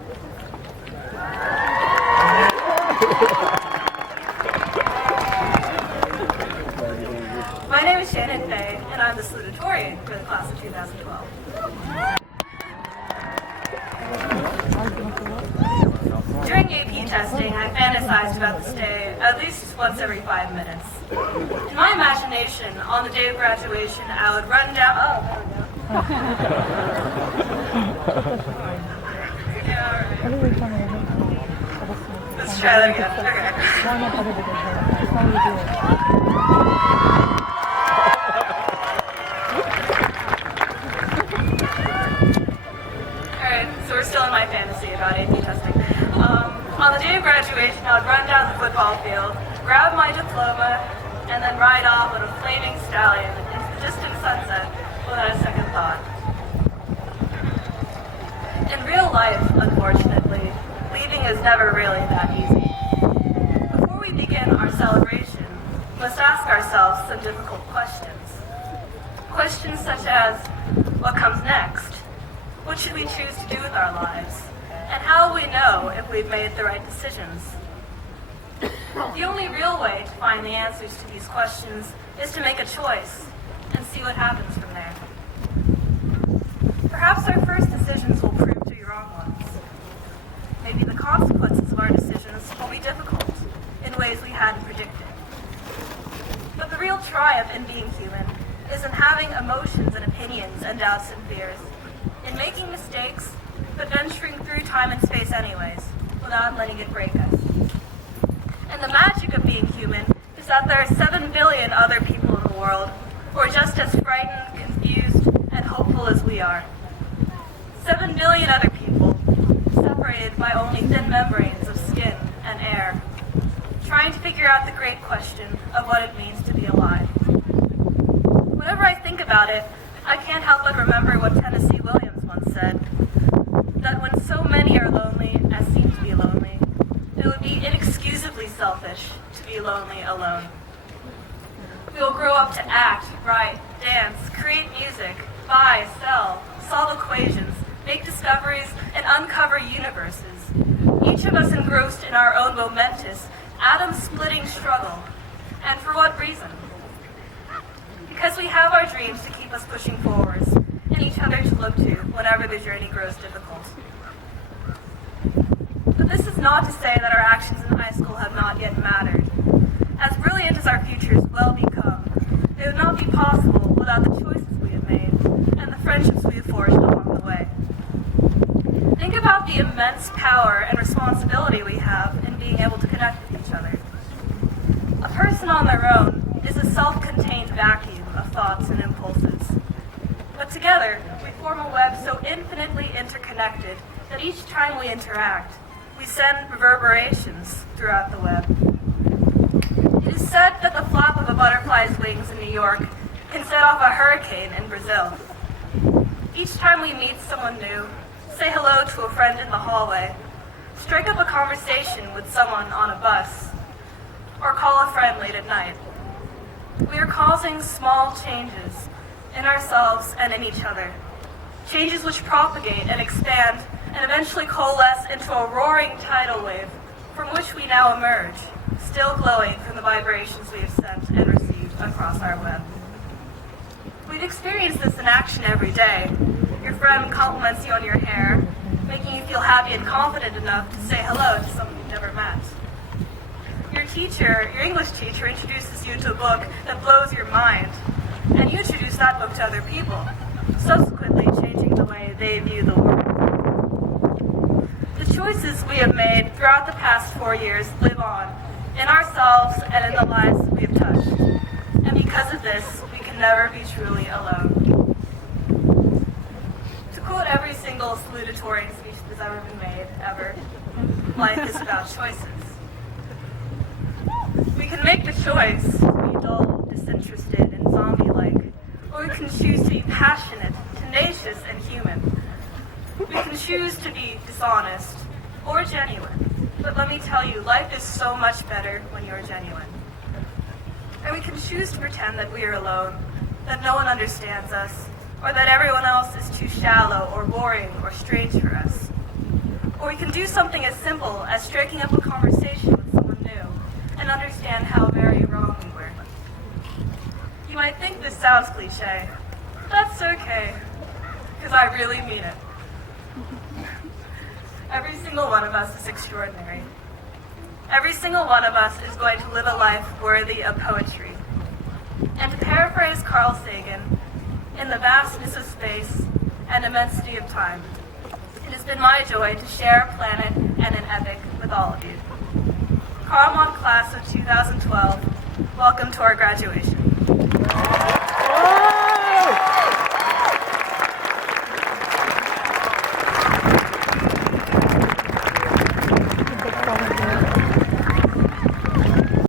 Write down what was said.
My name is Shangnon, and I'm the Salutatorian for the class of 2012. During AP testing, I fantasized about this day at least once every 5 minutes. In my imagination, on the day of graduation, I would run down... Oh, yeah, all right. Let's try that again. Okay. Alright, so we're still in my fantasy about AP testing. On the day of graduation, I would run down the football field, grab my diploma, and then ride off on a flaming stallion into the distant sunset without a second thought. In real life, unfortunately, leaving is never really that easy. Before we begin our celebration, we must ask ourselves some difficult questions. Questions such as, what comes next? What should we choose to do with our lives? And how will we know if we've made the right decisions? The only real way to find the answers to these questions is to make a choice and see what happens from there. Perhaps our first decisions will prove to be wrong ones. Maybe the consequences of our decisions will be difficult in ways we hadn't predicted. But the real triumph in being human is in having emotions and opinions and doubts and fears, in making mistakes, but venturing through time and space anyways, without letting it break us. And the magic of being human is that there are 7 billion other people in the world who are just as frightened, confused, and hopeful as we are. 7 billion other people, separated by only thin membranes of skin and air, trying to figure out the great question of what it means to be alive. Whenever I think about it, I can't help but remember what Tennessee Williams once said, that when so many are lonely as seem to be lonely, it would be inexcusably selfish to be lonely alone. We will grow up to act, write, dance, create music, buy, sell, solve equations, make discoveries, and uncover universes, each of us engrossed in our own momentous, atom-splitting struggle. And for what reason? Because we have our dreams to keep us pushing forwards, and each other to look to whenever the journey grows difficult. But this is not to say that our actions in high school have not yet mattered. As brilliant as our futures will become, they would not be possible without the choices we have made and the friendships we have forged along the way. Think about the immense power and responsibility we have in being able to connect with each other. A person on their own is a self-contained vacuum of thoughts and impulses. But together, we form a web so infinitely interconnected that each time we interact, we send reverberations throughout the web. It is said that the flap of a butterfly's wings in New York can set off a hurricane in Brazil. Each time we meet someone new, say hello to a friend in the hallway, strike up a conversation with someone on a bus, or call a friend late at night, we are causing small changes in ourselves and in each other. Changes which propagate and expand and eventually coalesce into a roaring tidal wave from which we now emerge, still glowing from the vibrations we have sent and received across our web. We've experienced this in action every day. Your friend compliments you on your hair, making you feel happy and confident enough to say hello to someone you've never met. Your English teacher introduces you to a book that blows your mind, and you introduce that book to other people, subsequently changing the way they view the world. The choices we have made throughout the past 4 years live on, in ourselves and in the lives we have touched. And because of this, we can never be truly alone. To quote every single salutatorian speech that's ever been made, ever, life is about choices. We can make the choice to be dull, disinterested, and zombie-like, or we can choose to be passionate, tenacious, and human. We can choose to be dishonest or genuine, but let me tell you, life is so much better when you're genuine. And we can choose to pretend that we are alone, that no one understands us, or that everyone else is too shallow or boring or strange for us. Or we can do something as simple as striking up a conversation with someone new and understand how very wrong we were. You might think this sounds cliche. That's okay, because I really mean it. Every single one of us is extraordinary. Every single one of us is going to live a life worthy of poetry. And to paraphrase Carl Sagan, in the vastness of space and immensity of time, it has been my joy to share a planet and an epic with all of you. Carlmont class of 2012, welcome to our graduation.